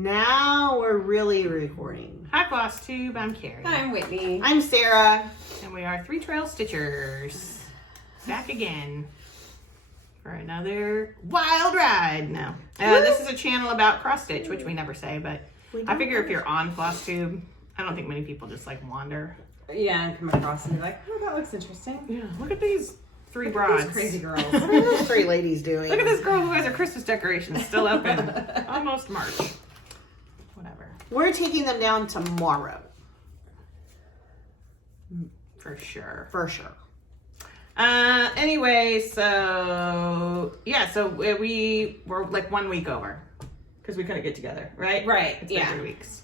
Now we're really recording. Hi, Flosstube. I'm Carrie. I'm Whitney. I'm Sarah. And we are 3 Trail Stitchers. Back again for another wild ride. No. This is a channel about cross stitch, which we never say, but I figure if you're on Flosstube, I don't think many people just like wander. Yeah, and come across and be like, oh, that looks interesting. Yeah, look at these 3 broads. Those crazy girls. What are those 3 ladies doing? Look at this girl who has her Christmas decorations still open. Almost March. Whatever. We're taking them down tomorrow. For sure. For sure. Anyway, so yeah, so we were like 1 week over because we couldn't get together, right? Right. It's been Yeah. 3 weeks,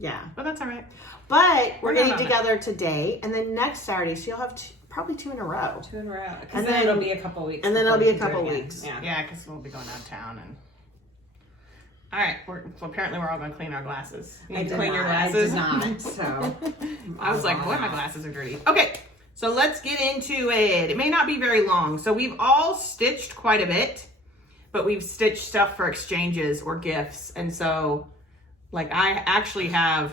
Yeah. but that's all right. But we're We're getting not on together today, and then next Saturday, so you'll have probably 2 in a row. 2 in a row. And Because then- then it'll be a couple weeks. and then before it'll be we a can do couple it again. weeks. Yeah. Yeah, because we'll be going out of town and. All right, so apparently we're all going to clean our glasses. You I need to did clean your not. glasses. I did not. So I was like, boy, my glasses are dirty. Okay, so let's get into it. It may not be very long. So we've all stitched quite a bit, but we've stitched stuff for exchanges or gifts. And so, like, I actually have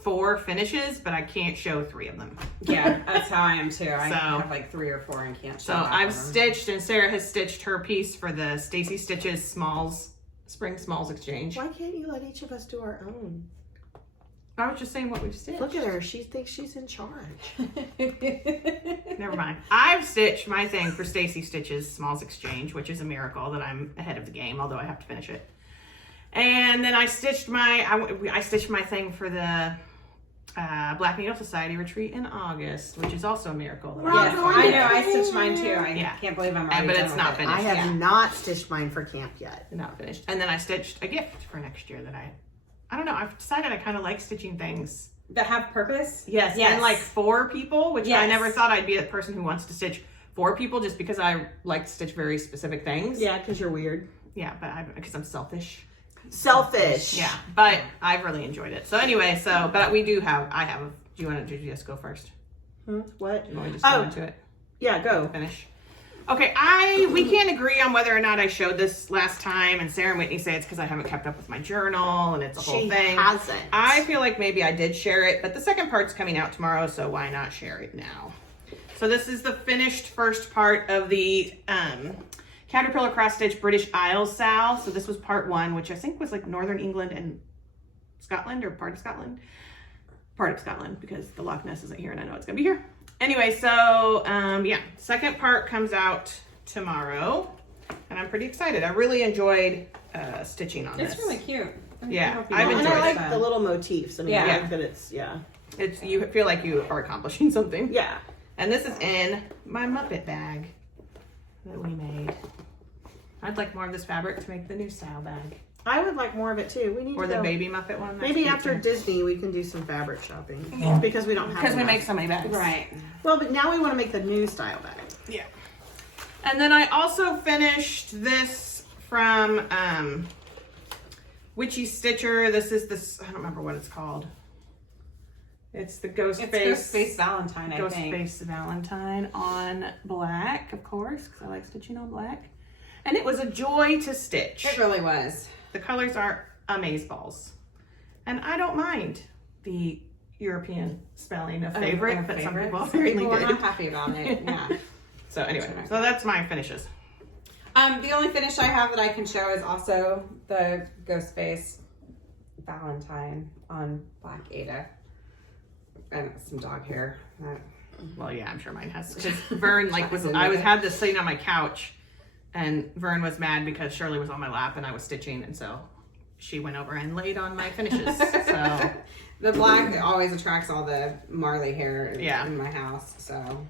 4 finishes, but I can't show 3 of them. yeah, that's how I am too. I So- have like 3 or 4 and can't show So half I've of them. stitched, and Sarah has stitched her piece for the Stacy Stitches Spring Smalls Exchange. Why can't you let each of us do our own? I was just saying what we've stitched. Look at her. She thinks she's in charge. Never mind. I've stitched my thing for Stacy Stitches Smalls Exchange, which is a miracle that I'm ahead of the game, although I have to finish it. And then I stitched I stitched my thing for the Black Needle Society retreat in August, which is also a miracle. that Yes, I'm I doing. know. I stitched mine too. I Yeah. can't believe I'm already but done it's with not it. finished. I have Yeah. not stitched mine for camp yet. Not finished. And then I stitched a gift for next year that I don't know. I've decided I kind of like stitching things. That have purpose? Yes. Yes. And like for people, which I Yes. never thought I'd be a person who wants to stitch for people just because I like to stitch very specific things. Yeah, because you're weird. Yeah, but because I'm selfish. Selfish. Yeah, but I've really enjoyed it. So anyway, but do you want to just go first? What? Do you want to just go into it? Yeah, go. Finish. Okay, we can't agree on whether or not I showed this last time, and Sarah and Whitney say it's because I haven't kept up with my journal, and it's a whole She thing. hasn't. I feel like maybe I did share it, but the second part's coming out tomorrow, so why not share it now? So this is the finished first part of the Caterpillar Cross Stitch British Isles Sal. So this was part 1, which I think was like Northern England and Scotland, or part of Scotland. Part of Scotland, because the Loch Ness isn't here and I know it's gonna be here. Anyway, so yeah, second part comes out tomorrow, and I'm pretty excited. I really enjoyed stitching on this. It's really cute. Yeah, I've I've And enjoyed I like that. the little motifs. I mean, Yeah. I like that it's, yeah. It's, you feel like you are accomplishing something. Yeah. And this is in my Muppet bag that we made. I'd like more of this fabric to make the new style bag. I would like more of it too. We need Or to the go. baby Muppet one. That's Maybe cute after too. Disney we can do some fabric shopping because we don't have Because we enough. make so many bags. Right. Well, but now we want to make the new style bag. Yeah. And then I also finished this from Witchy Stitcher. This is this, I don't remember what it's called. It's the Ghost It's Face. Ghost Face Valentine, I Ghost think. Face Valentine on black, of course, because I like stitching on black. And it was a joy to stitch. It really was. The colors are amazeballs. And I don't mind the European spelling of favorite, but some people apparently are did. not happy about it. Yeah. So anyway, so that's my finishes. The only finish I have that I can show is also the Ghost Face Valentine on Black Ada. And some dog hair. Well, yeah, I'm sure mine has. Because Vern had this sitting on my couch, and Vern was mad because Shirley was on my lap and I was stitching, and so she went over and laid on my finishes. So The black always attracts all the Marley hair in my house. So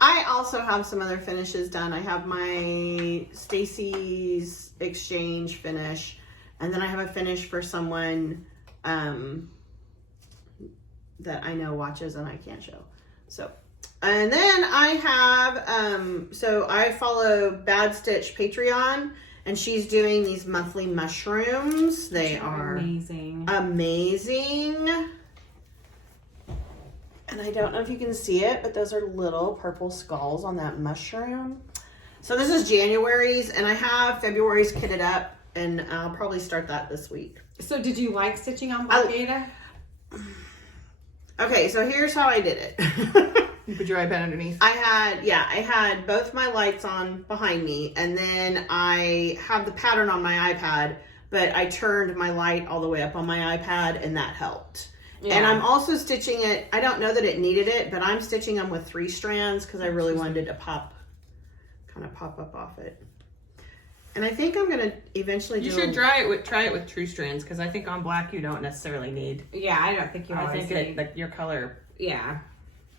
I also have some other finishes done. I have my Stacy's exchange finish, and then I have a finish for someone that I know watches and I can't show. So, and then I have, so I follow Bad Stitch Patreon, and she's doing these monthly mushrooms. They are amazing. amazing. And I don't know if you can see it, but those are little purple skulls on that mushroom. So this is January's, and I have February's kitted up. and I'll probably start that this week. So did you like stitching on Black Ada? Okay, so here's how I did it. You put your iPad underneath? I had both my lights on behind me, and then I have the pattern on my iPad, but I turned my light all the way up on my iPad, and that helped. Yeah. And I'm also stitching it, I don't know that it needed it, but I'm stitching them with 3 strands because I really wanted it to pop up off it. And I think I'm gonna eventually You should try it with true strands, because I think on black you don't necessarily need. Yeah, I don't think you I think like your color yeah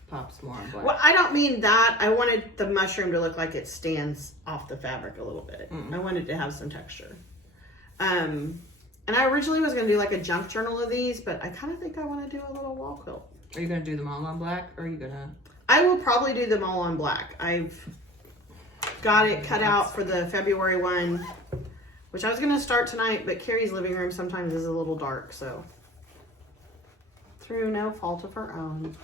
pops more on black. Well, I don't mean that. I wanted the mushroom to look like it stands off the fabric a little bit. I wanted to have some texture. And I originally was gonna do like a junk journal of these, but I kind of think I want to do a little wall quilt. Are you gonna do them all on black, or are you gonna? I will probably do them all on black. I've got it cut out for the February one, which I was gonna start tonight, but Carrie's living room sometimes is a little dark, so through no fault of her own.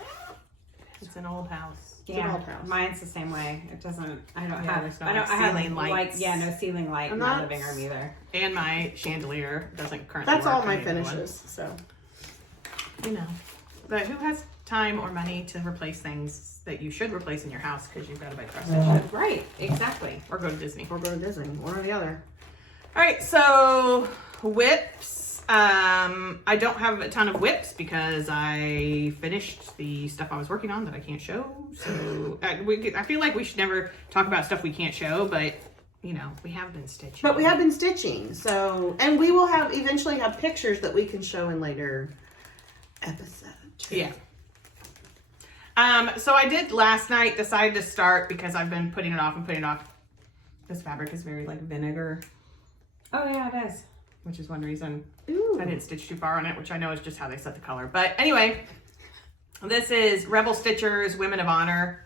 It's an old house. Yeah, an old house. Mine's the same way. It doesn't. I don't have. there's no, I don't. like, I have ceiling like lights. no ceiling light in And my that's- living room either. And my chandelier doesn't currently That's work. all my I need one. finishes. So You know, but who has time or money to replace things that you should replace in your house because you've got to buy cross stitch Right. Exactly. or go to Disney. or go to Disney, one or the other. All right, so whips. I don't have a ton of whips because I finished the stuff I was working on that I can't show. So I feel like we should never talk about stuff we can't show, but you know, we have been stitching. But we have been stitching, so, and we will eventually have pictures that we can show in later episodes. Yeah. So I did last night decide to start because I've been putting it off. This fabric is very like vinegar, Oh yeah, it is. which is one reason Ooh. I didn't stitch too far on it, which I know is just how they set the color. But anyway, this is Rebel Stitchers Women of Honor.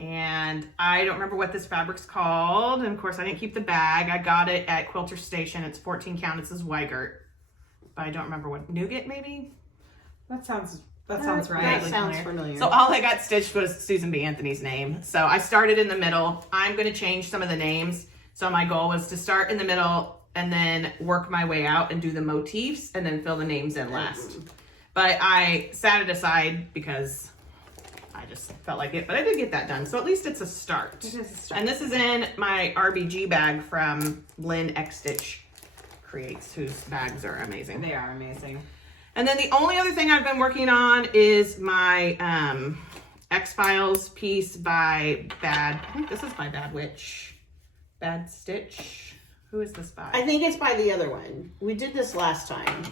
And I don't remember what this fabric's called. And of course I didn't keep the bag. I got it at Quilter Station. It's 14 count. It says Weigert. But I don't remember what, nougat maybe? That sounds right. That sounds familiar. So all I got stitched was Susan B. Anthony's name. So I started in the middle. I'm going to change some of the names. So my goal was to start in the middle and then work my way out and do the motifs and then fill the names in last. But I sat it aside because I just felt like it. But I did get that done. So at least it's a start. It is a start. And this is in my RBG bag from Lynn X Stitch Creates, whose bags are amazing. They are amazing. And then the only other thing I've been working on is my X-Files piece by I think this is by Bad Witch. Bad Stitch. Who is this by? I think it's by the other one. We did this last time.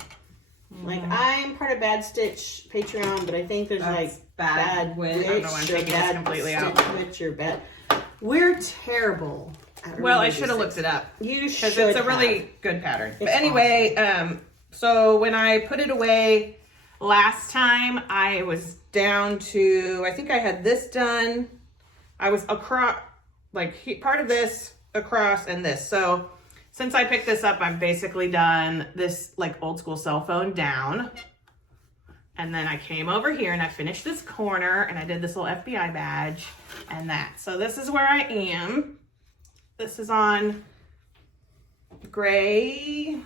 Like, I'm part of Bad Stitch Patreon, but I think there's That's like Bad Witch. I don't know, I'm or taking this Bad completely Stitch out. Witch or Bad. We're terrible at Well, I remembering should have these looked it up. things. You Because should it's a really have. good pattern. But It's anyway, so when I put it away last time, I was down to, I think I had this done. I was across, like part of this, across, and this. So since I picked this up, I've basically done this like old school cell phone down. And then I came over here and I finished this corner and I did this little FBI badge and that. So this is where I am. This is on gray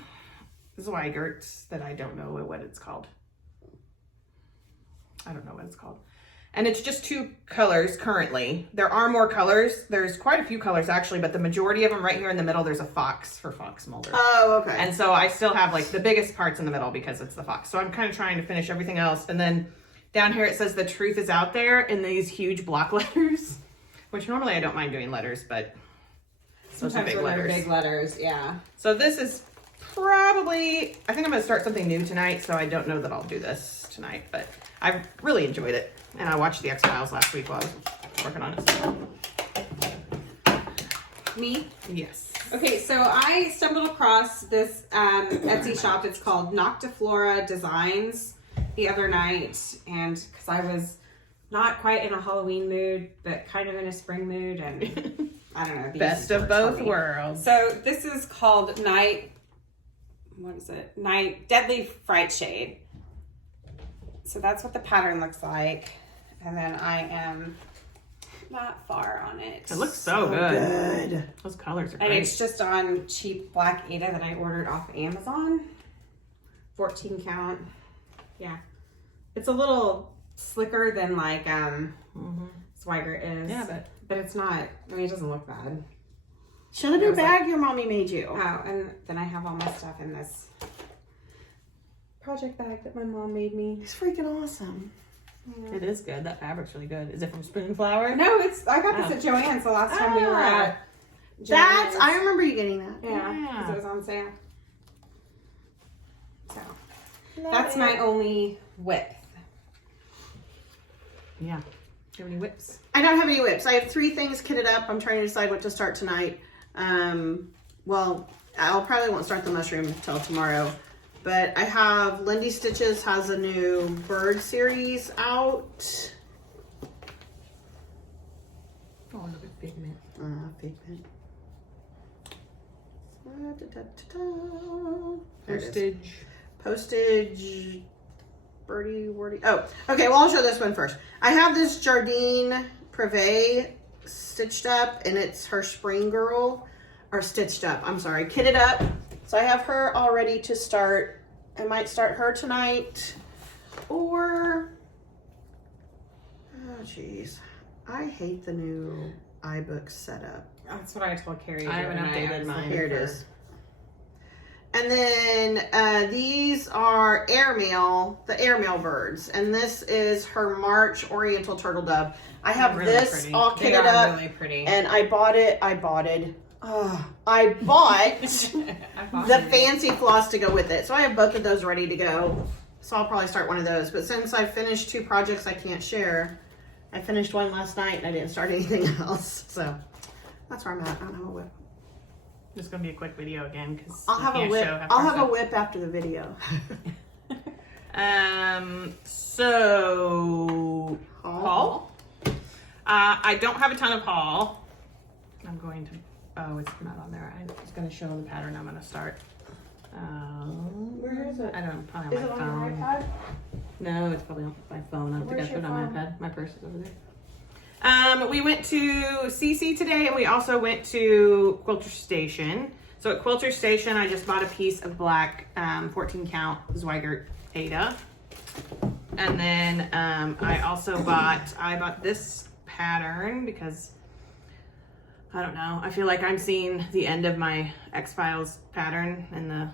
Zweigerts that I don't know what it's called. I don't know what it's called. And it's just 2 colors currently. There are more colors. There's quite a few colors actually, but the majority of them right here in the middle, there's a fox for fox molder. Oh, okay. And so I still have like the biggest parts in the middle because it's the fox. So I'm kind of trying to finish everything else. And then down here it says the truth is out there in these huge block letters, which normally I don't mind doing letters, but those are Sometimes big when they're letters. big letters, yeah. So this is probably, I think I'm going to start something new tonight. So I don't know that I'll do this tonight, but I really enjoyed it. And I watched the X-Files last week while I was working on it. Me? Yes. Okay, so I stumbled across this Etsy shop. It's called Noctiflora Designs the other night. And because I was not quite in a Halloween mood, but kind of in a spring mood. And I don't know. these Best of works for both me. worlds. So this is called Night Deadly Fright Shade. So that's what the pattern looks like. And then I am that far on it. It looks so good. Those colors are And great. it's just on cheap black Ada that I ordered off Amazon. 14 count. Yeah. It's a little slicker than like Swigert is. Yeah, but it's not, I mean, it doesn't look bad. Show the new bag your mommy made you. Oh, and then I have all my stuff in this project bag that my mom made me. It's freaking awesome. It is good. That fabric's really good. Is it from Spoon Flower? No, I got this at Joann's the last time we were at Joann's. I remember you getting that. Yeah, because it was on sale. So, that's my only width. Yeah. Do you have any whips? I don't have any whips. I have 3 things kitted up. I'm trying to decide what to start tonight. Well, I'll probably won't start the mushroom until tomorrow. But I have Lindy Stitches has a new bird series out. Oh, look at pigment. Pigment. Postage. Birdie, wordy. Oh, okay. Well, I'll show this one first. I have this Jardine Privé stitched up, and it's her Spring Girl, or stitched up. I'm sorry, kitted up. So I have her all ready to start. I might start her tonight, or oh geez, I hate the new iBooks setup. That's what I told Carrie. I haven't updated mine. Here it is. And then these are the airmail birds. And this is her March Oriental Turtle Dove. I have really this pretty. all They kitted are up. really pretty. And I bought I bought the fancy floss to go with it. So I have both of those ready to go. So I'll probably start one of those. But since I finished 2 projects I can't share, I finished one last night and I didn't start anything else. So that's where I'm at. I don't have a whip. This is going to be a quick video again because I'll have a whip. I'll have a whip after the video. So haul. I don't have a ton of haul. I'm going to. Oh, it's not on there. I was going to show the pattern I'm going to start. Where is it? I don't know. Probably Is on it my on phone. your iPad? No, it's probably on my phone. I don't think I Where's put it your on my phone? iPad. My purse is over there. We went to CC today, and we also went to Quilter Station. So at Quilter Station, I just bought a piece of black 14 count Zweigert Ada. And then I also bought this pattern because I don't know. I feel like I'm seeing the end of my X-Files pattern in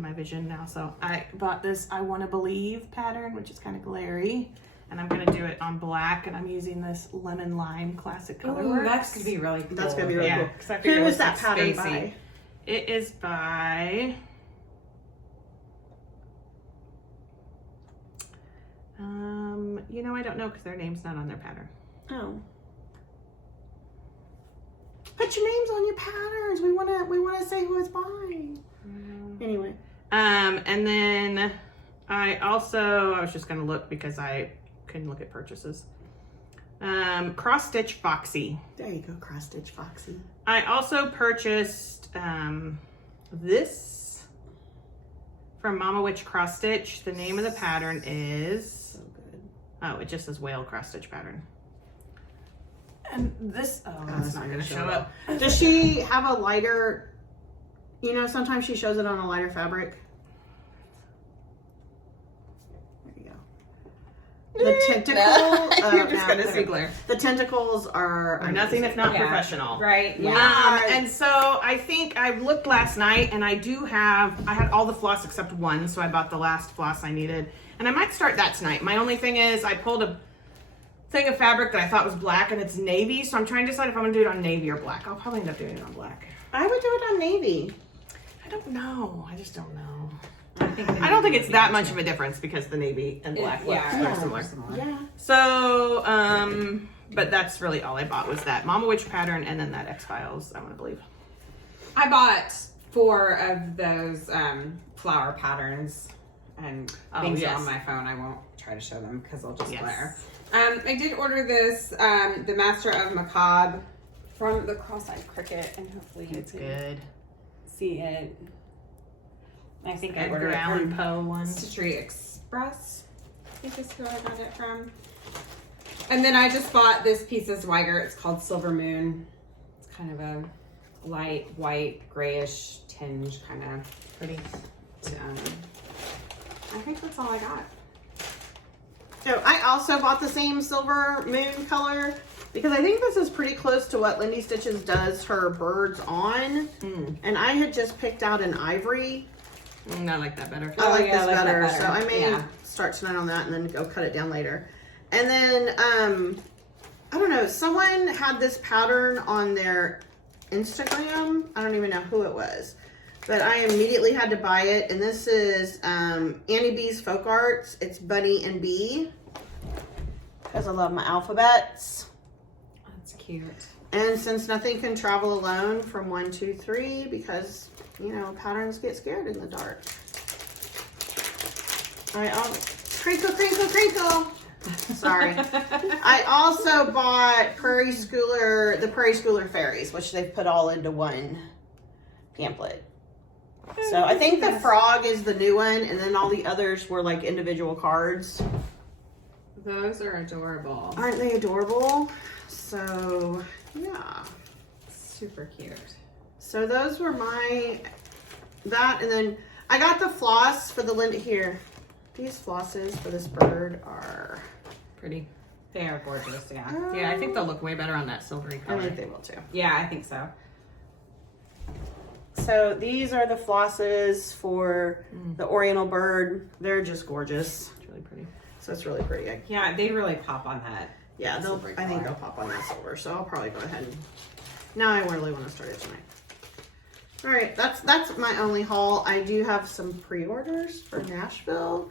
my vision now. So I bought this I Want to Believe pattern, which is kind of glary. And I'm going to do it on black, and I'm using this lemon lime classic color. Ooh, that's going to be really cool. That's going to be really cool. Who is that pattern by? It is by I don't know because their name's not on their pattern. Oh. Put your names on your patterns. We wanna say who it's by. Anyway. And then I was just gonna look because I couldn't look at purchases. Cross Stitch Foxy. There you go, Cross Stitch Foxy. I also purchased this from Mama Witch Cross Stitch. The name of the pattern is it just says Whale Cross Stitch pattern. And this that's not gonna show up. Does she have a lighter, sometimes she shows it on a lighter fabric? There you go. The tentacle. You're just gonna see glare. The tentacles are nothing if not professional. Right. Yeah. And so I think I looked last night, and I had all the floss except one, so I bought the last floss I needed. And I might start that tonight. My only thing is I pulled a thing of fabric that I thought was black, and it's navy, so I'm trying to decide if I'm gonna do it on navy or black. I'll probably end up doing it on black. I would do it on navy. I don't know. I just don't know. I don't think it's that much of a difference because the navy and black look very similar. Yeah. So, but that's really all I bought was that Mama Witch pattern and then that X-Files, I Want to Believe. I bought 4 of those flower patterns, and things are on my phone. I won't try to show them because they'll just glare. I did order this, the Master of Macabre from the Cross-Eyed Cricket, and hopefully you can good. see it. I think I Edgar ordered it Allan from Poe one. Stitchery Express. I think is who I got it from. And then I just bought this piece of Zweigert. It's called Silver Moon. It's kind of a light white grayish tinge, kind of Pretty. I think that's all I got. So I also bought the same Silver Moon color because I think this is pretty close to what Lindy Stitches does her birds on. And I had just picked out an ivory. I like that better. I like this I like that better. better. So I may Yeah. start tonight on that and then go cut it down later. And then, I don't know, someone had this pattern on their Instagram. I don't even know who it was. But I immediately had to buy it. And this is Annie B's Folk Arts. It's Bunny and Bee. Because I love my alphabets. That's cute. And since nothing can travel alone from 1, 2, 3, because, you know, patterns get scared in the dark. Crinkle, crinkle, crinkle. Sorry. I also bought the Prairie Schooler Fairies, which they've put all into one pamphlet. So I think the frog is the new one, and then all the others were like individual cards. Those are adorable. Aren't they adorable? So, yeah. Super cute. So those were and then I got the floss for the Linda here. These flosses for this bird are Pretty. They are gorgeous, yeah. Yeah, I think they'll look way better on that silvery I color. think they will too. Yeah, I think so. So these are the flosses for the Oriental bird. They're just gorgeous. It's really pretty. So it's really pretty. Yeah, they really pop on that. Yeah, Silvery I think color. they'll pop on that silver. So I'll probably go ahead and now I really want to start it tonight. All right, that's my only haul. I do have some pre-orders for Nashville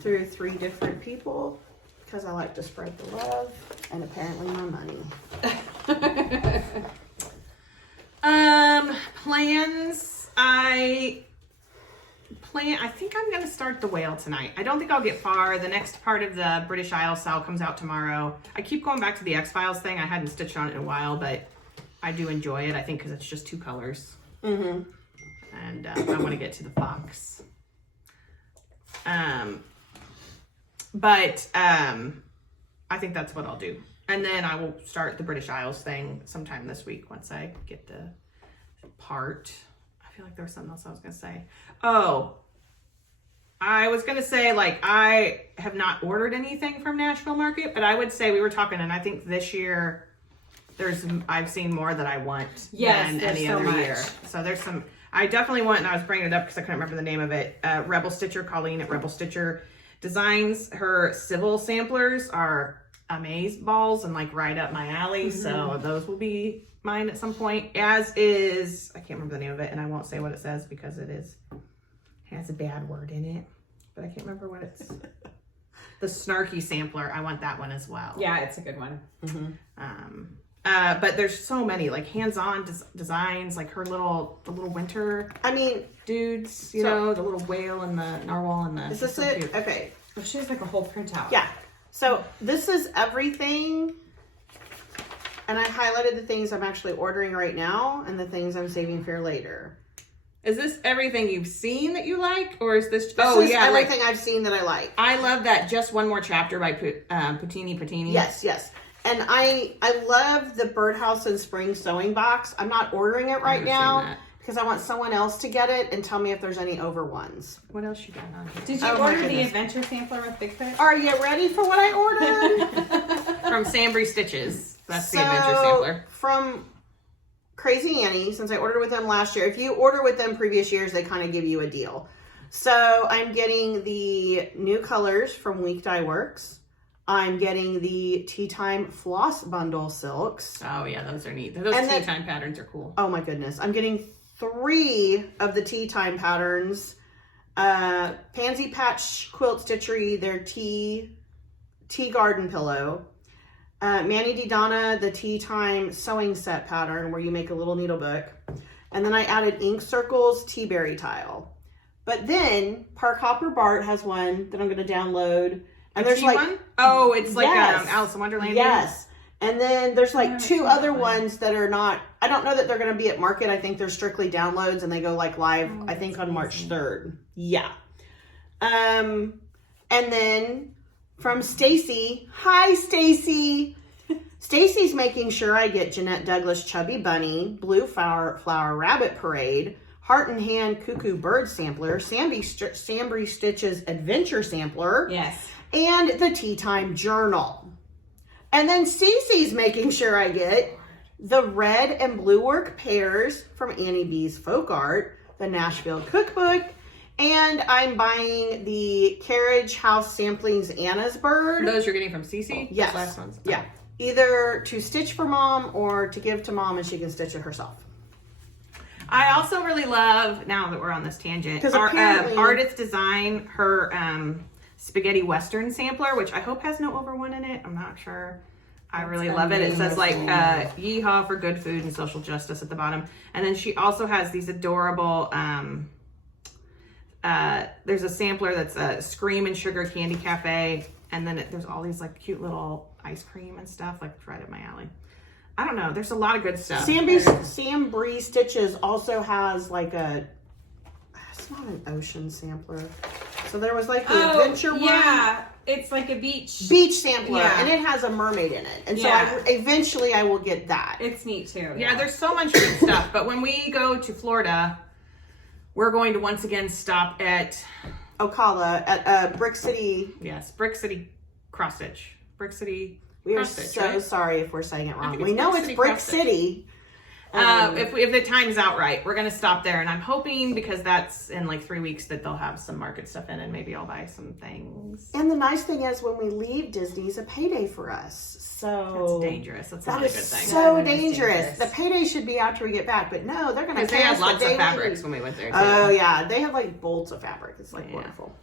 through 3 different people because I like to spread the love and apparently my money. Plans. I think I'm gonna start the whale tonight. I don't think I'll get far. The next part of the British Isles Sal comes out tomorrow. I keep going back to the X-Files thing. I hadn't stitched on it in a while, but I do enjoy it. I think because it's just 2 colors. And I want to get to the fox. But I think that's what I'll do. And then I will start the British Isles thing sometime this week once I get the part. I feel like there was something else I was going to say. Oh, I was going to say, like, I have not ordered anything from Nashville Market, but I would say we were talking, and I think this year I've seen more that I want than any so other much. year. So there's some, I definitely want, and I was bringing it up because I couldn't remember the name of it. Rebel Stitcher, Colleen at Rebel Stitcher Designs. Her civil samplers are amaze balls and like right up my alley. So those will be mine at some point, as is, I can't remember the name of it, and I won't say what it says because has a bad word in it, but I can't remember what it's. The Snarky sampler, I want that one as well. Yeah, it's a good one. But there's so many like hands-on designs, like the little winter dudes, you know, the little whale and the narwhal and the. Is this so it? cute. Okay. Oh, she has like a whole printout. Yeah. So this is everything. And I highlighted the things I'm actually ordering right now and the things I'm saving for later. Is this everything you've seen that you like, or is this? This is everything I've seen that I like. I love that Just One More Chapter by Patini. Yes. And I love the Birdhouse and Spring sewing box. I'm not ordering it right now because I want someone else to get it and tell me if there's any over ones. What else you got on here? Did you order the adventure sampler with Bigfoot? Are you ready for what I ordered? From Sambry Stitches. That's the adventure sampler. From Crazy Annie, since I ordered with them last year. If you order with them previous years, they kind of give you a deal. So I'm getting the new colors from Week Dye Works. I'm getting the Tea Time Floss Bundle Silks. Oh yeah, those are neat. Those Tea Time patterns are cool. Oh my goodness. I'm getting 3 of the Tea Time patterns. Pansy Patch Quilt Stitchery, their Tea Garden Pillow. Manny Di Donna, the Tea Time Sewing Set pattern where you make a little needle book. And then I added Ink Circles Tea Berry Tile. But then Park Hopper Bart has one that I'm going to download. And there's like one? Oh, it's like yes, Alice in Wonderland. Yes. And then there's like 2 other ones that are not, I don't know that they're going to be at market. I think they're strictly downloads and they go like live, I think on March 3rd. Yeah. And then from Stacy. Hi, Stacy. Stacy's making sure I get Jeanette Douglas Chubby Bunny, Blue Flower Rabbit Parade, Heart and Hand Cuckoo Bird Sampler, Sambry Stitches Adventure Sampler, Yes. and the Tea Time Journal. And then Cece's making sure I get the Red and Blue Work Pairs from Annie B's Folk Art, the Nashville Cookbook, and I'm buying the Carriage House Samplings Anna's Bird. Those you're getting from Cece? Yes. Those last ones? Yeah. Either to stitch for mom or to give to mom and she can stitch it herself. I also really love, now that we're on this tangent, 'Cause our apparently- Artist Design, her Spaghetti Western sampler, which I hope has no over one in it. I'm not sure. I really love it. It says like yeehaw for good food and social justice at the bottom. And then she also has these adorable, there's a sampler that's a Scream and Sugar Candy Cafe. And then there's all these like cute little ice cream and stuff, like right up my alley. I don't know. There's a lot of good stuff. Sambry Stitches also has like it's not an ocean sampler. So there was like the adventure one. Yeah. It's like a beach Sampler, Yeah. and it has a mermaid in it. And so Yeah. eventually I will get that. It's neat too. Yeah, there's so much good stuff. But when we go to Florida, we're going to once again stop at Ocala at Brick City. Yes, Brick City Cross Stitch. Brick City We are Cross Stitch, so right? sorry if we're saying it wrong. think We it's know Brick it's City Brick Cross Stitch. City. If the time's out right, we're gonna stop there, and I'm hoping because that's in like 3 weeks that they'll have some market stuff in, and maybe I'll buy some things. And the nice thing is when we leave, Disney's a payday for us. So That's dangerous. That's that not a is good thing. so That is dangerous. dangerous. The payday should be after we get back, but no, they're gonna Because they pay had us lots the of day we fabrics leave. when we went there. Too. Oh yeah, they have like bolts of fabric. It's like Yeah. wonderful.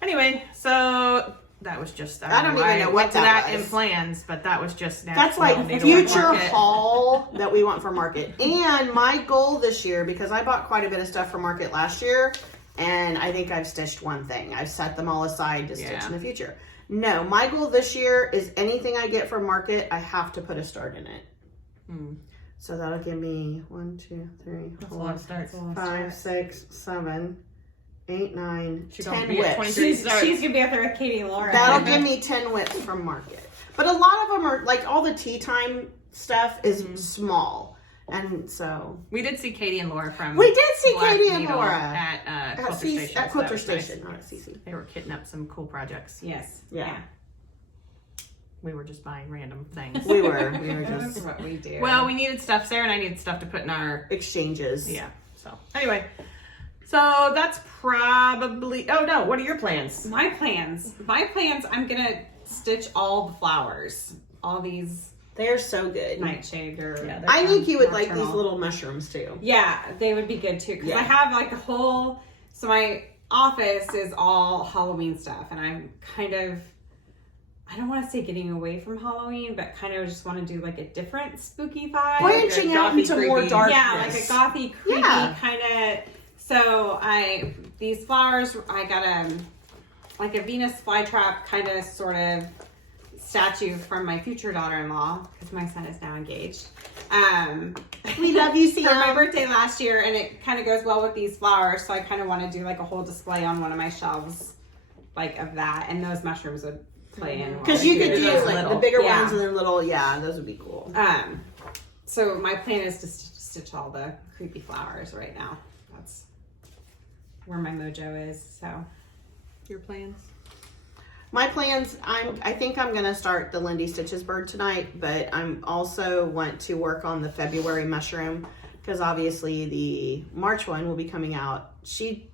Anyway, so that was just I don't even why know went what to that that was. in plans, but that was just That's Nashville like Needlework future Market. haul that we want for market. And my goal this year, because I bought quite a bit of stuff for market last year, and I think I've stitched one thing. I've set them all aside to stitch Yeah. in the future. No, my goal this year is anything I get from market, I have to put a start in it. So that'll give me 1, 2, 3, 4, starts. 5, 6, 7, 8, 9, She's 10 gonna be at whips. 23 She's gonna be out there with Katie and Laura. That'll give me 10 whips from market. But a lot of them are like all the tea time stuff is small. And so We did see Katie and Laura from we did see Black Katie and Needle Laura at Quilter Station. at so Quilter that was nice. Station, not at CC. They were kitting up some cool projects. Yes. Yeah. We were just buying random things. We were That's just what we do. Well, we needed stuff. Sarah and I needed stuff to put in our exchanges. yeah. So anyway, so that's probably. Oh no! What are your plans? My plans. I'm gonna stitch all the flowers. All these They're so good. nightshade or Yeah, I think you would like these nocturnal. little mushrooms too. Yeah, they would be good too. Because Yeah. I have like a whole. So my office is all Halloween stuff, and I'm kind of. I don't want to say getting away from Halloween, but kind of just want to do like a different spooky vibe. Branching out gothy, into more creepy. darkness. Yeah, like a gothy, creepy Yeah. kind of. So these flowers, I got like a Venus flytrap kind of sort of statue from my future daughter-in-law because my son is now engaged. We love you, For my Sam. birthday last year, and it kind of goes well with these flowers. So I kind of want to do like a whole display on one of my shelves, like of that, and those mushrooms would play in. Because well you with could do those like little. the bigger Yeah. ones and then little, those would be cool. So my plan is to stitch all the creepy flowers right now. That's where my mojo is. So Your plans? My plans, I think I'm gonna start the Lindy Stitches bird tonight, but I'm also want to work on the February mushroom because obviously the March one will be coming out. She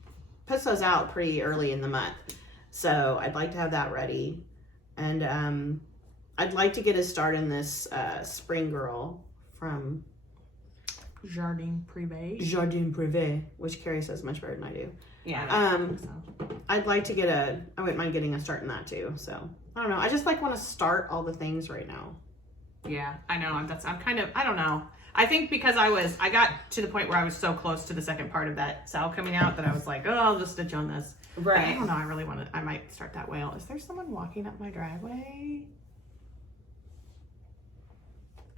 puts those out pretty early in the month. So I'd like to have that ready. And I'd like to get a start in this Spring Girl from Jardin Privé. Jardin Privé, which Carrie says much better than I do. yeah, I'd like to get I wouldn't mind getting a start in that too. So I don't know. I just like want to start all the things right now. Yeah, I know. I'm kind of. I don't know. I think because I got to the point where I was so close to the second part of that Sal coming out that I was like, oh, I'll just stitch on this. But I right. don't know. I really want to. I might start that whale. Is there someone walking up my driveway?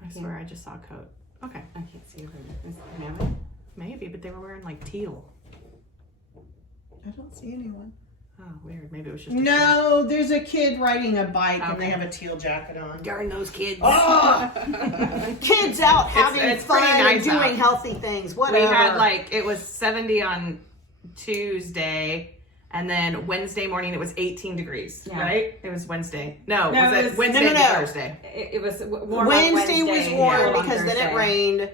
I swear I just saw a coat. Okay, I can't see who it is. maybe, but they were wearing like teal. I don't see anyone. Oh, weird. Maybe it was just No, there's a kid riding a bike and they have a teal jacket on. Darn those kids. Oh! Kids out having it's fun pretty nice and doing out. healthy things. Whatever. We had it was 70 on Tuesday, and then Wednesday morning it was 18 degrees, right? It was Wednesday. No, was it Wednesday to Thursday? It was warm Wednesday was warm yeah, because then it rained.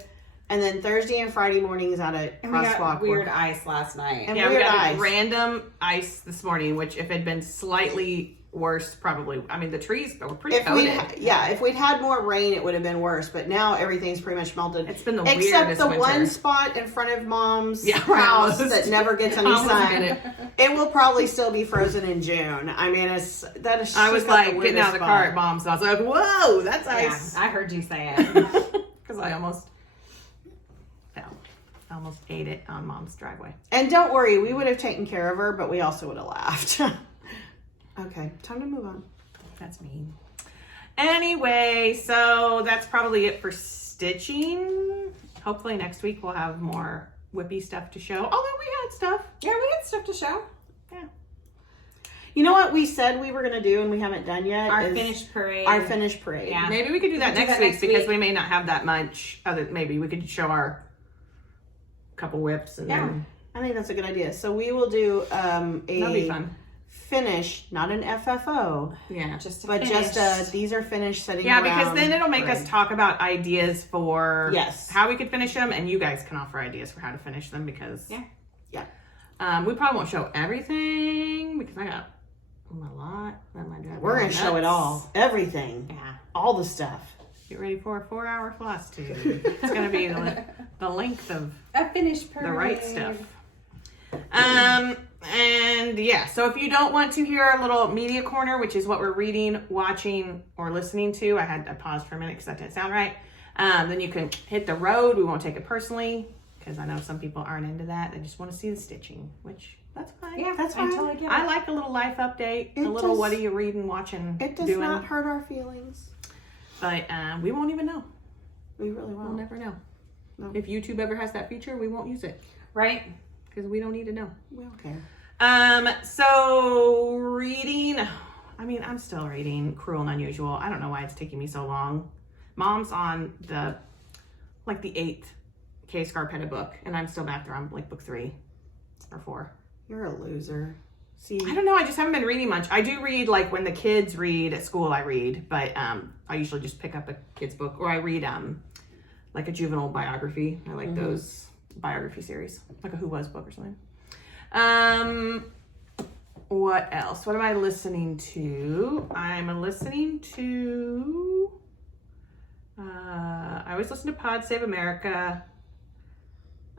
And then Thursday and Friday mornings out at and we got crosswalk. weird ice last night. And Yeah, weird we got ice. random ice this morning, which if it had been slightly worse, probably. I mean, the trees were pretty coated. If we'd had more rain, it would have been worse. But now everything's pretty much melted. It's been the except weirdest the winter. one spot in front of Mom's Yeah, house almost. that never gets any Almost sun. get It will probably still be frozen in June. I mean, I was getting out of the car at Mom's house. I was like, "Whoa, that's ice!" Yeah, I heard you say it. Because I almost fell. I almost ate it on Mom's driveway. And don't worry, we would have taken care of her, but we also would have laughed. Okay, time to move on. That's mean. Anyway, so that's probably it for stitching. Hopefully next week we'll have more whippy stuff to show. Although we had stuff. Yeah, we had stuff to show. Yeah. You know what we said we were going to do and we haven't done yet? Our is finished parade. Our finished parade. Yeah. Maybe we could do that next week because we may not have that much. Maybe we could show our couple whips and then I think that's a good idea. So we will do that'd be fun. finish, not an FFO, Yeah. just these are finished setting Yeah, around because then it'll make us parade. talk about ideas for Yes. how we could finish them, and you guys can offer ideas for how to finish them because Yeah. we probably won't show everything because I got a lot that might drive We're me going to show it nuts. all. Everything. Yeah. All the stuff. Get ready for a 4-hour Flosstube. It's going to be the length of A finished parade. the right stuff. And yeah, so if you don't want to hear our little media corner, which is what we're reading, watching, or listening to, I paused for a minute because that didn't sound right. Then you can hit the road. We won't take it personally because I know some people aren't into that. They just want to see the stitching, which that's fine. Yeah, That's fine. I totally get it. I like a little life update, It a little does- what are you reading, watching, It does doing. not hurt our feelings. But we won't even know. We really We'll won't. never know. No. If YouTube ever has that feature, we won't use it Right? because we don't need to know. We don't care. So reading, I mean, I'm still reading Cruel and Unusual. I don't know why it's taking me so long. Mom's on the 8th Kay Scarpetta book, and I'm still back there on book 3 or 4. You're a loser. See, I don't know. I just haven't been reading much. I do read when the kids read at school. I read, but I usually just pick up a kid's book, or I read a juvenile biography. I like those biography series, like a Who Was book or something. What else? What am I listening to? I'm listening to. I always listen to Pod Save America.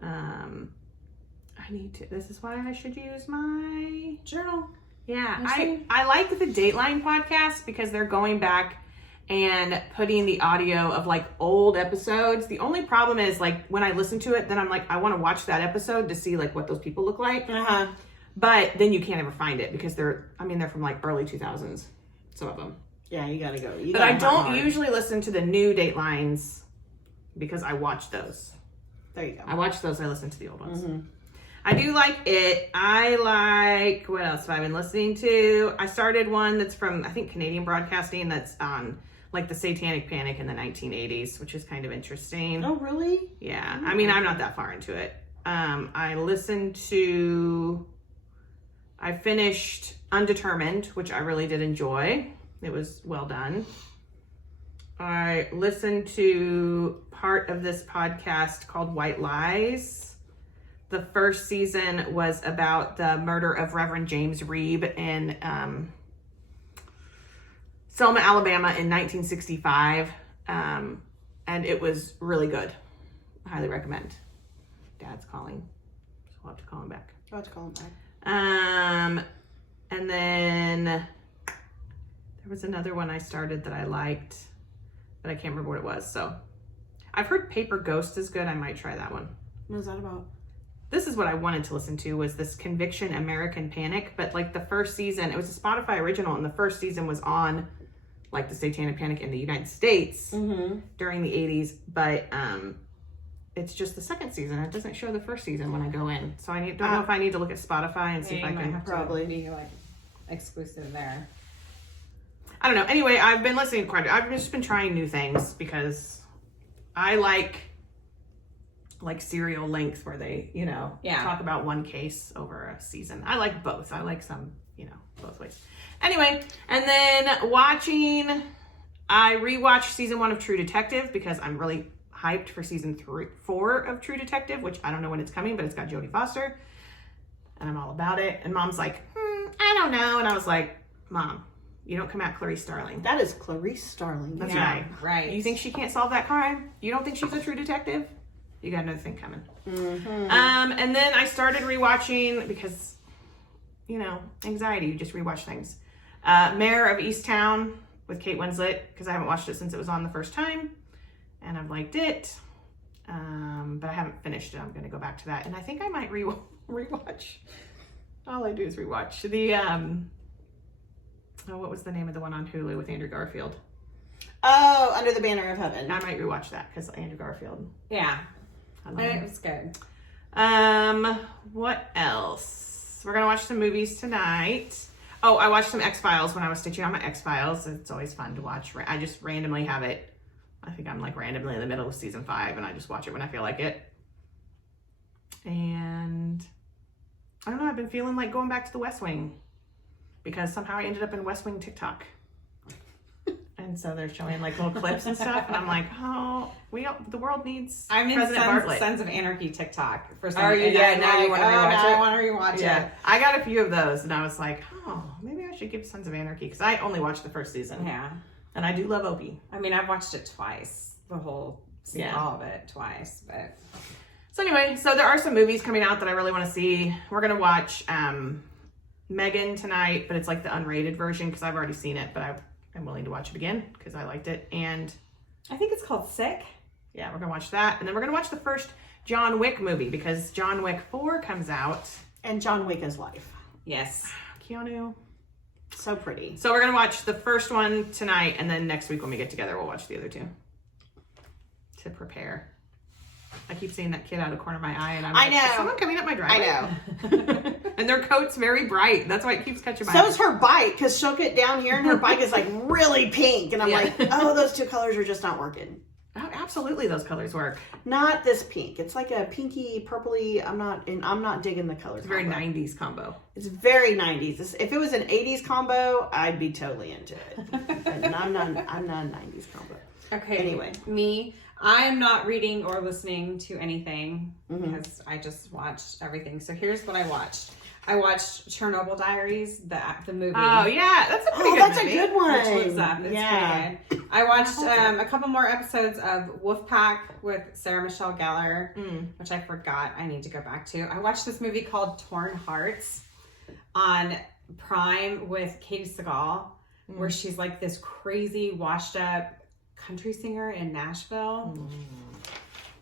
I need to. This is why I should use my Journal. yeah, I I like the Dateline podcast because they're going back and putting the audio of old episodes. The only problem is when I listen to it, then I'm I want to watch that episode to see what those people look like. Uh-huh. But then you can't ever find it because they're from early 2000s, some of them. Yeah, you gotta go. But I don't usually listen to the new Datelines because I watch those. There you go. I watch those. I listen to the old ones. Mhm. I do like it. I like, what else have I been listening to? I started one that's from, I think, Canadian Broadcasting that's on the Satanic Panic in the 1980s, which is kind of interesting. Oh, really? Yeah. I mean, I'm not that far into it. I finished Undetermined, which I really did enjoy. It was well done. I listened to part of this podcast called White Lies. The first season was about the murder of Reverend James Reeb in Selma, Alabama in 1965. And it was really good. I highly recommend. Dad's calling, so we'll have to call him back. I'll have to call him back. And then there was another one I started that I liked, but I can't remember what it was. So I've heard Paper Ghost is good. I might try that one. What is that about? This is what I wanted to listen to, was this Conviction American Panic. But the first season, it was a Spotify original, and the first season was on the Satanic Panic in the United States Mm-hmm. during the 80s. But it's just the second season. It doesn't show the first season when I go in. So I don't know if I need to look at Spotify and see if I can probably be like exclusive there. I don't know. Anyway, I've been listening to I've just been trying new things because I like serial lengths where they, talk about one case over a season. I like both. I like some, both ways. Anyway, and then I rewatched season 1 of True Detective because I'm really hyped for season 4 of True Detective, which I don't know when it's coming, but it's got Jodie Foster and I'm all about it. And Mom's like, I don't know. And I was like, Mom, you don't come at Clarice Starling. That is Clarice Starling. That's right. You think she can't solve that crime? You don't think she's a true detective? You got another thing coming. Mm-hmm. And then I started rewatching because, anxiety. You just rewatch things. Mayor of Easttown with Kate Winslet because I haven't watched it since it was on the first time, and I've liked it. But I haven't finished it. I'm going to go back to that, and I think I might rewatch. All I do is rewatch the what was the name of the one on Hulu with Andrew Garfield? Oh, Under the Banner of Heaven. I might rewatch that because Andrew Garfield. Yeah. It was good. What else? We're gonna watch some movies tonight. Oh, I watched some X-Files when I was stitching on my X-Files. It's always fun to watch. I just randomly have it. I think I'm randomly in the middle of season 5 and I just watch it when I feel like it. And I don't know, I've been feeling like going back to the West Wing because somehow I ended up in West Wing TikTok. And so they're showing little clips and stuff, and I'm like, oh, the world needs President Bartlett. Sons of Anarchy TikTok for some. Are you? Yeah, now you want to rewatch it? I want to rewatch it. I got a few of those, and I was like, oh, maybe I should give Sons of Anarchy because I only watched the first season. Yeah, and I do love Opie. I mean, I've watched it twice, all of it twice, but. So anyway, so there are some movies coming out that I really want to see. We're gonna watch Megan tonight, but it's the unrated version because I've already seen it, but I'm willing to watch it again because I liked it. And I think it's called Sick. Yeah, we're going to watch that. And then we're going to watch the first John Wick movie because John Wick 4 comes out. And John Wick is life. Yes. Keanu. So pretty. So we're going to watch the first one tonight. And then next week when we get together, we'll watch the other two. To prepare. I keep seeing that kid out of the corner of my eye. And I'm know. Is someone coming up my driveway? I know. And their coat's very bright. That's why it keeps catching my eye. So's her bike, because she'll get down here and her bike is really pink. And I'm like, oh, those two colors are just not working. Oh, absolutely, those colors work. Not this pink. It's like a pinky, purpley. I'm not digging the colors. It's a very 90s combo. It's very 90s. If it was an 80s combo, I'd be totally into it. But I'm not a 90s combo. Okay. Anyway, I'm not reading or listening to anything because I just watched everything. So here's what I watched. I watched Chernobyl Diaries, the movie. Oh yeah, that's a pretty good that's movie. a good one. Which looks up. It's pretty good. I watched a couple more episodes of Wolfpack with Sarah Michelle Gellar, which I forgot I need to go back to. I watched this movie called Torn Hearts on Prime with Katie Sagal, where she's this crazy washed up country singer in Nashville.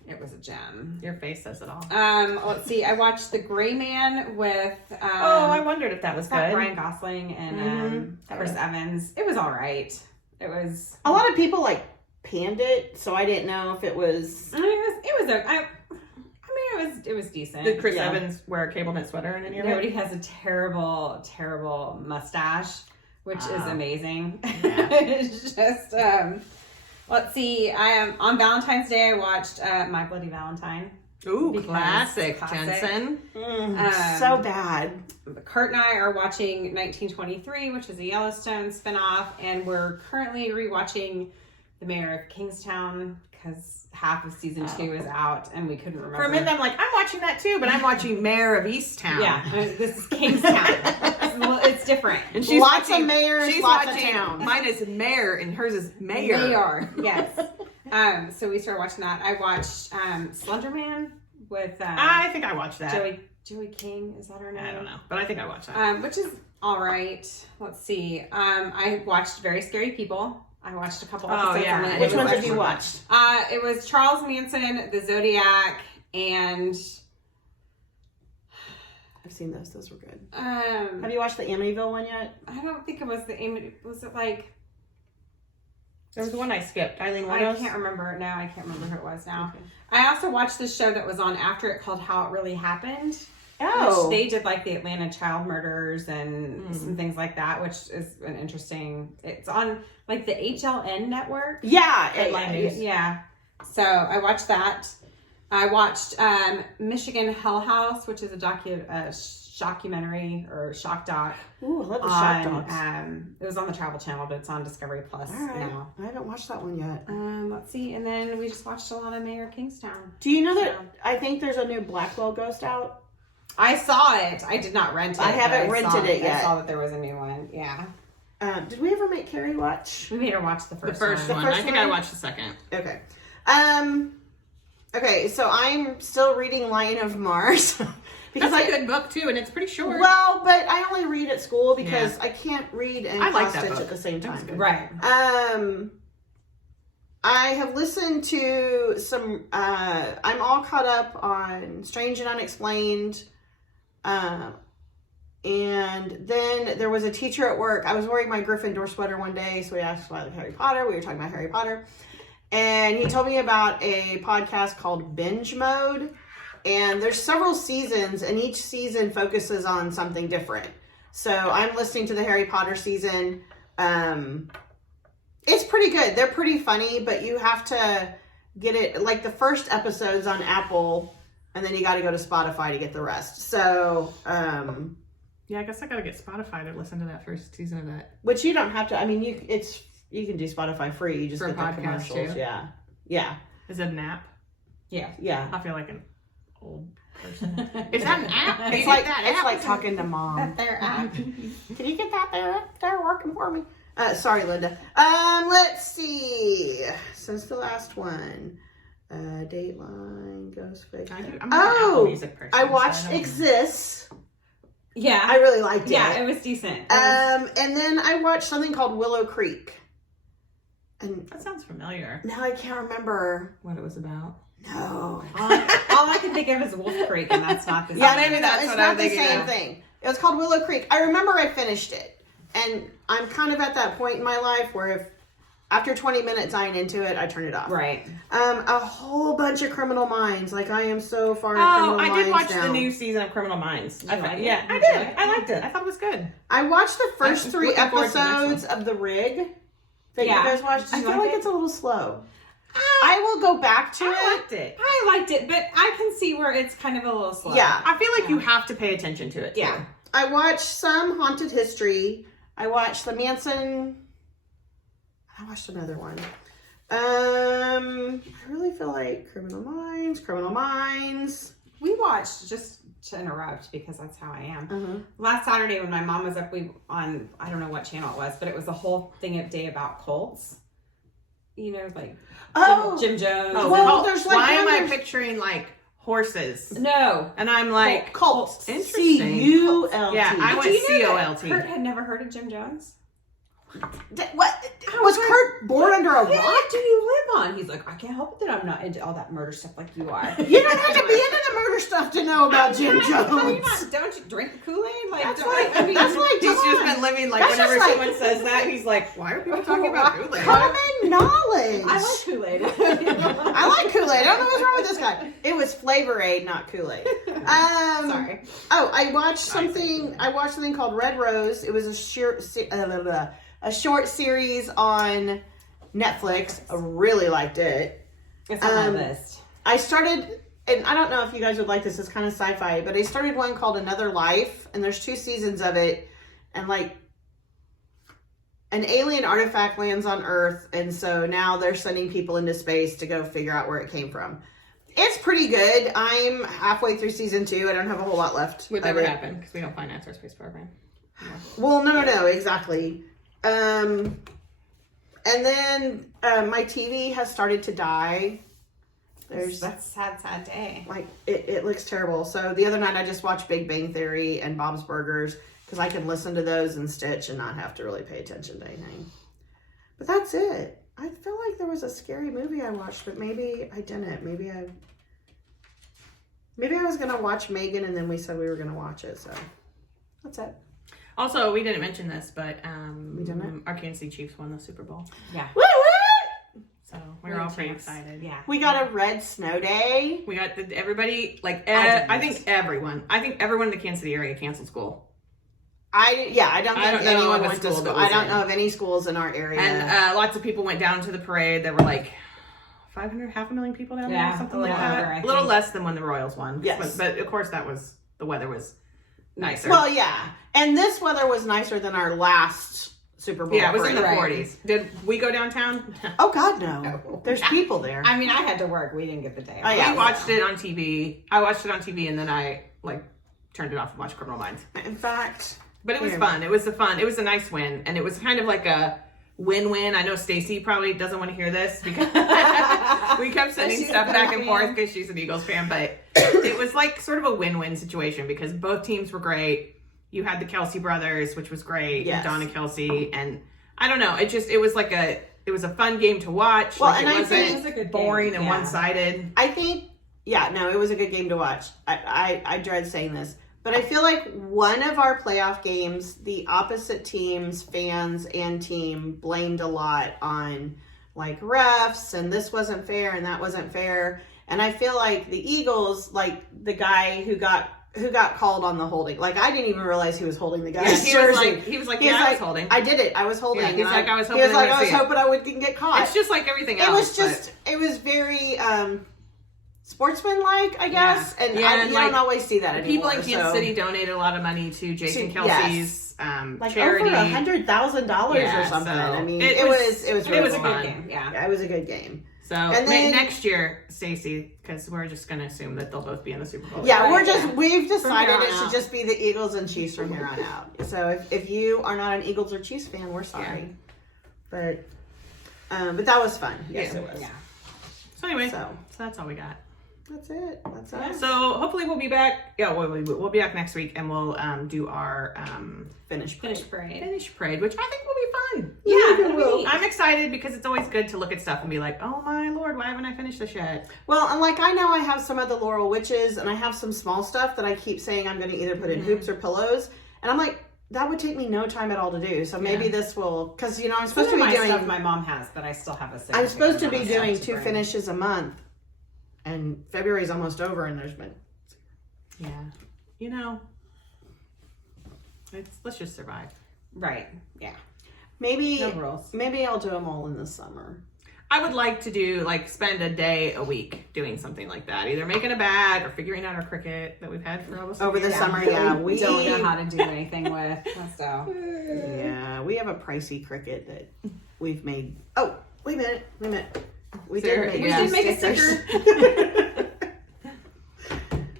It was a gem. Your face says it all. Let's see. I watched The Gray Man with I wondered if that was good. Ryan Gosling and Chris Evans. It was all right. It was a lot of people panned it, so I didn't know if it was. It was decent. Did Chris Evans wear a cable knit sweater in any of it? Nobody has a terrible, terrible mustache, which is amazing. Yeah. It's just let's see. On Valentine's Day. I watched My Bloody Valentine. Ooh, classic, Jensen. So bad. Kurt and I are watching 1923, which is a Yellowstone spinoff, and we're currently rewatching The Mayor of Kingstown because half of season 2 is out, and we couldn't remember. For a minute, I'm like, I'm watching that too, but I'm watching Mayor of Easttown. Yeah, this is Kingstown. It's different. And she's lots watching, of mayors, she's lots watching, of towns. Mine is mayor, and hers is mayor. Mayor, yes. So we started watching that. I watched Slender Man with. I think I watched that. Joey King, is that her name? I don't know, but I think I watched that. Which is all right. Let's see. I watched Very Scary People. I watched a couple episodes. Oh yeah. Which ones have you watched? It was Charles Manson, The Zodiac, and I've seen those. Those were good. Have you watched the Amityville one yet? I don't think it was was it There was one I skipped. Eileen I Wuornos? can't remember. No, I can't remember who it was now. Okay. I also watched this show that was on after it called How It Really Happened. Oh. Which they did like the Atlanta child murders and some things like that, which is an interesting. It's on like the HLN network. Yeah. Headline News. Yeah. So I watched that. I watched Michigan Hell House, which is a shockumentary or shock doc. Ooh, I love the shock docs. It was on the Travel Channel, but it's on Discovery Plus now. I haven't watched that one yet. Let's see, and then we just watched a lot of Mayor Kingstown. Do you know that I think there's a new Blackwell Ghost out? I saw it. I did not rent it. I haven't rented it yet. I saw that there was a new one. Yeah. Did we ever make Carrie watch? We made her watch the first one. The first I think one? I watched the second. Okay. Okay, so I'm still reading Lion of Mars. Because that's a good book too, and it's pretty short. Well, but I only read at school because I can't read and cross-stitch at the same time. Right. I have listened to some, I'm all caught up on Strange and Unexplained. And then there was a teacher at work. I was wearing my Gryffindor sweater one day, so we asked about Harry Potter. We were talking about Harry Potter. And he told me about a podcast called Binge Mode. And there's several seasons, and each season focuses on something different. So I'm listening to the Harry Potter season. It's pretty good. They're pretty funny, but you have to get it, like the first episode's on Apple, and then you got to go to Spotify to get the rest. So, yeah, I guess I got to get Spotify to listen to that first season of that. Which you don't have to, I mean, you can do Spotify free. You just For get the podcast commercials. too? Yeah. Yeah. Is it an app? Yeah. Yeah. I feel like an old person. Is that an app? It's like talking to mom. That's their app. Can you get that there working for me? Sorry, Linda. Let's see. Since the last one, Dateline, Ghostface. I'm not an Apple Music person. I watched Exists. Yeah, I really liked it. Yeah, it was decent. And then I watched something called Willow Creek. And that sounds familiar. now I can't remember what it was about. No. All I can think of is Wolf Creek, and that's not the same. Yeah, maybe that's it's what not I'm the thinking same of. thing. It was called Willow Creek. I remember I finished it, and I'm kind of at that point in my life where if after 20 minutes I'm into it, I turn it off. Right. A whole bunch of Criminal Minds. Like I am so far in Criminal Minds. I did watch now. the new season of Criminal Minds. Did you like it? Yeah, I Did did. you like it? I liked it. I thought it was good. I watched the first I'm 3 looking forward to the next episodes of The Rig that Yeah. you guys watched. Did I you feel like like it? it's a little slow. I will go back to I it. liked it. I liked it, but I can see where it's kind of a little slow. Yeah. I feel like you have to pay attention to it. Yeah. Too. I watched some Haunted History. I watched the Manson. I watched another one. I really feel like Criminal Minds. We watched, just to interrupt because that's how I am. Uh-huh. Last Saturday when my mom was up, on I don't know what channel it was, but it was a whole thing of day about cults. You know, like Jim Jones. Oh, well, there's like why am I there's- picturing like horses? No. And I'm like Cults. Interesting. C-U-L-T. Yeah, I went Do you know that C-O-L-T. Kurt had never heard of Jim Jones? What? Was Kurt born under a Yeah, rock? what do you live on? He's like, I can't help it that I'm not into all that murder stuff like you are. You don't have to be into the murder stuff to know about Jim How you Jones. not, don't you drink the Kool-Aid? Like, That's don't, like, I mean, that's like, He's come just on. been living like That's whenever just like- someone says that, he's like, why are people talking about Kool-Aid? Common knowledge. I like Kool-Aid. I like Kool-Aid. I don't know what's wrong with this guy. It was Flavor Aid, not Kool-Aid. Sorry. Oh, I watched something. I watched something called Red Rose. It was a short series on Netflix. I really liked it. It's on my list. I started, and I don't know if you guys would like this. It's kind of sci-fi, but I started one called Another Life, and there's 2 seasons of it, and like an alien artifact lands on Earth, and so now they're sending people into space to go figure out where it came from. It's pretty good. I'm halfway through season 2. I don't have a whole lot left. Would of never it. happen because we don't finance our space program. Well, no, exactly. And then my TV has started to die. That's a sad day. Like it looks terrible. So the other night I just watched Big Bang Theory and Bob's Burgers because I can listen to those and stitch and not have to really pay attention to anything. But that's it. I feel like there was a scary movie I watched, but maybe I didn't. Maybe I was gonna watch Megan and then we said we were gonna watch it. So that's it. Also, we didn't mention this, but We didn't? our Kansas City Chiefs won the Super Bowl. Yeah. Woo woo! We were all pretty excited. Yeah. We got a red snow day. We got everybody, like, I think everyone in the Kansas City area canceled school. I don't think don't know anyone what went to school school. that was I don't in. know of any schools in our area. And lots of people went down to the parade. There were like 500,000 people down there, something like that. A little less than when the Royals won. Yes. But of course the weather was nicer. Well, yeah. And this weather was nicer than our last Super Bowl. Yeah, it was in the parade. 40s. Did we go downtown? Oh, God, no. There's people there. I mean, I had to work. We didn't get the day off. Oh, yeah. We watched it on TV. I watched it on TV and then I turned it off and watched Criminal Minds. In fact. But it was fun. It was a nice win. And it was kind of like a win-win. I know Stacy probably doesn't want to hear this because we kept sending stuff back and forth because she's an Eagles fan. But it was like sort of a win-win situation because both teams were great. You had the Kelsey brothers, which was great. Yes. Donna Kelsey. And I don't know. It was a fun game to watch. Well, like, and it I wasn't think it was a good boring game. and Yeah. one-sided. I think, it was a good game to watch. I dread saying this. But I feel like one of our playoff games, the opposite teams, fans, and team blamed a lot on like refs and this wasn't fair and that wasn't fair. And I feel like the Eagles, like the guy who got called on the holding, like I didn't even realize he was holding the guy's jersey. He was like, He was I was like, holding. I did it. I was holding. Yeah, he's And like, I was He hoping was I like, I wouldn't was see it. hoping I wouldn't get caught. It's just like everything else. It was just, it was very sportsmanlike, I guess. Yeah. And Yeah, you don't always see that People anymore. in Kansas City donated a lot of money to Jason Kelsey's like charity. over $100,000 or something. so I mean, it it was was really It was a fun. good game. Yeah. it was a good game. So And then- next year, Stacey, because we're just going to assume that they'll both be in the Super Bowl. Yeah, Right, we've decided here on it should out. just be the Eagles and Chiefs from here on out. So if you are not an Eagles or Chiefs fan, we're sorry. But that was fun. Yes, Yeah. it was. Yeah. So anyway, So that's all we got. that's it. That's it. So hopefully we'll be back. Yeah, we'll be back next week and we'll do our Finish parade. finish parade, which I think will be fun. Yeah, it'll be neat. I'm excited because it's always good to look at stuff and be like, oh my Lord, why haven't I finished this yet? Well, and like I know I have some of the Laurel Witches and I have some small stuff that I keep saying I'm going to either put in hoops or pillows. And I'm like, that would take me no time at all to do. So maybe this will, because I'm supposed to be doing stuff my mom has, but I still have a. I'm supposed to be significant doing amount of stuff 2 to bring. finishes a month. And February's almost over and there's been Yeah. Let's just survive. Right. Yeah. maybe No rules. maybe I'll do them all in the summer. I would like to do spend a day a week doing something like that, either making a bag or figuring out our cricket that we've had for almost a Over the year. summer, yeah. We don't know how to do anything with. So. Yeah, we have a pricey cricket that we've made. Oh, wait a minute. We Sarah, did make, we did make a sticker.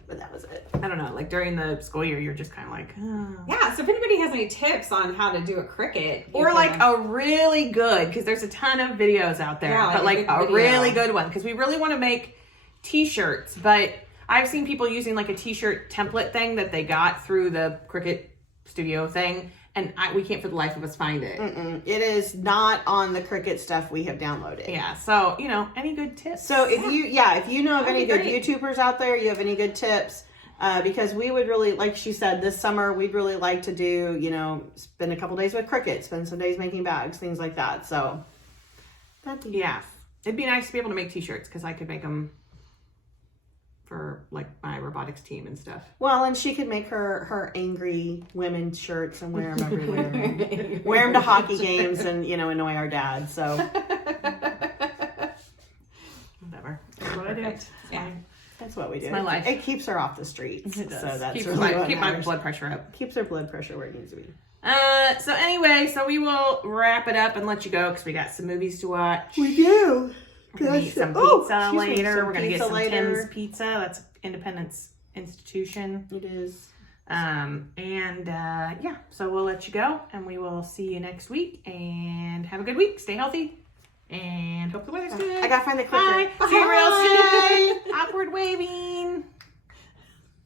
But that was it. I don't know, during the school year, you're just kind of like, oh. Yeah. So if anybody has any tips on how to do a cricket, Or a really good, because there's a ton of videos out there, Yeah, but like a good a video. really good one, because we really want to make t-shirts, but I've seen people using a t-shirt template thing that they got through the Cricut Studio thing, and we can't for the life of us find it. It is not on the Cricut stuff we have downloaded. Yeah, so, any good tips? So if you know of any good great. YouTubers out there, you have any good tips, because we would really, like she said, this summer we'd really like to do, spend a couple days with Cricut, spend some days making bags, things like that. So that'd be it'd be nice to be able to make t-shirts, because I could make them for my robotics team and stuff. Well, and she could make her angry women shirts and wear them everywhere. Wear them to hockey games and, annoy our dad. So Whatever. That's what I do. Perfect. Yeah. that's what we do. my life. It keeps her off the streets. It does. So that's keep really what my matters. blood pressure up. Keeps her blood pressure where it needs to be. So anyway, we will wrap it up and let you go because we got some movies to watch. We do. We're gonna eat some pizza later. We're gonna get some Tim's Pizza. That's Independence Institution. It is. So we'll let you go, and we will see you next week. And have a good week. Stay healthy, and hope the weather's good. I gotta find the clicker. Bye. See you real soon. Awkward waving.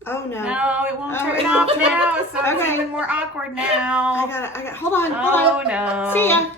Oh no. No, it won't Oh, turn it off won't. now, so it's Okay. even more awkward now. I got. Hold on. Oh no. See ya.